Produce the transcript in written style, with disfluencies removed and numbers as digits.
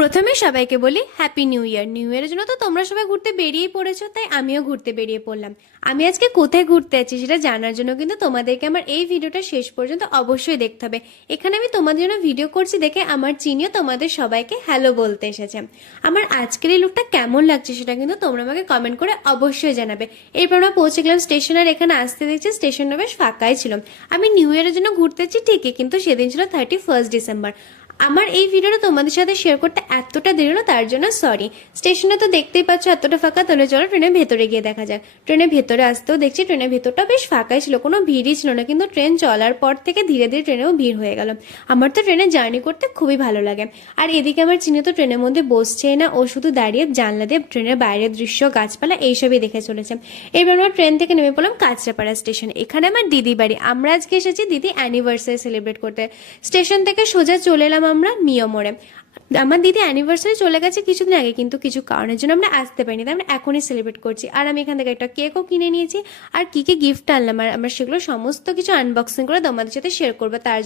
প্রথমে সবাইকে বলি হ্যাপি নিউ ইয়ার। নিউ ইয়ারের জন্য তো তোমরা সবাই ঘুরতে বেরিয়েই পড়েছো, তাই আমিও ঘুরতে বেরিয়ে পড়লাম। আমি আজকে কোথায় ঘুরতে যাচ্ছি সেটা জানার জন্য কিন্তু তোমাদেরকে আমার এই ভিডিওটা শেষ পর্যন্ত অবশ্যই দেখতে হবে। এখানে আমি তোমাদের জন্য ভিডিও করছি দেখে আমার চিনিও তোমাদের সবাইকে হ্যালো বলতে এসেছে। আমার আজকের এই লুকটা কেমন লাগছে সেটা কিন্তু তোমরা আমাকে কমেন্ট করে অবশ্যই জানাবে। এরপর আমরা পৌঁছে গেলাম স্টেশন, আর এখানে আসতে দেখছি স্টেশনটা বেশ ফাঁকাই ছিল। আমি নিউ ইয়ারের জন্য ঘুরতে যাচ্ছি ঠিকই, কিন্তু সেদিন ছিল 31 ডিসেম্বর। আমার এই ভিডিওটা তোমাদের সাথে শেয়ার করতে এতটা দেরি হলো, তার জন্য সরি। স্টেশনে তো দেখতেই পাচ্ছ এতটা ফাঁকা, তাহলে চলো ট্রেনের ভেতরে গিয়ে দেখা যাক। ট্রেনের ভেতরে আসতেও দেখছি ট্রেনের ভেতরটা বেশ ফাঁকাই ছিল, কোনো ভিড়ই ছিল না। কিন্তু ট্রেন চলার পর থেকে ধীরে ধীরে ট্রেনেও ভিড় হয়ে গেল। আমার তো ট্রেনে জার্নি করতে খুবই ভালো লাগে। আর এদিকে আমার চিনি তো ট্রেনের মধ্যে বসছেই না, ও শুধু দাঁড়িয়ে জানলা দিয়ে ট্রেনের বাইরের দৃশ্য, গাছপালা এইসবই দেখে চলেছে। এবার আমরা ট্রেন থেকে নেমে পড়লাম কাঁচরাপাড়া স্টেশন। এখানে আমার দিদি বাড়ি। আমরা আজকে এসেছি দিদি অ্যানিভার্সারি সেলিব্রেট করতে। স্টেশন থেকে সোজা চলে এলাম আমরা মিও মোড়ে। আমার দিদি অ্যানিভার্সারি চলে গেছে কিছুদিন আগে, কিন্তু কিছু কারণের জন্য আমরা আসতে পারিনি, তাই আমরা এখনই সেলিব্রেট করছি। আর আমি এখান থেকে একটা কেকও কিনে নিয়েছি। আর কি কি গিফট আনলাম আর আমরা সেগুলো সমস্ত কিছু আনবক্সিং করে তোমাদের সাথে শেয়ার করবো। তার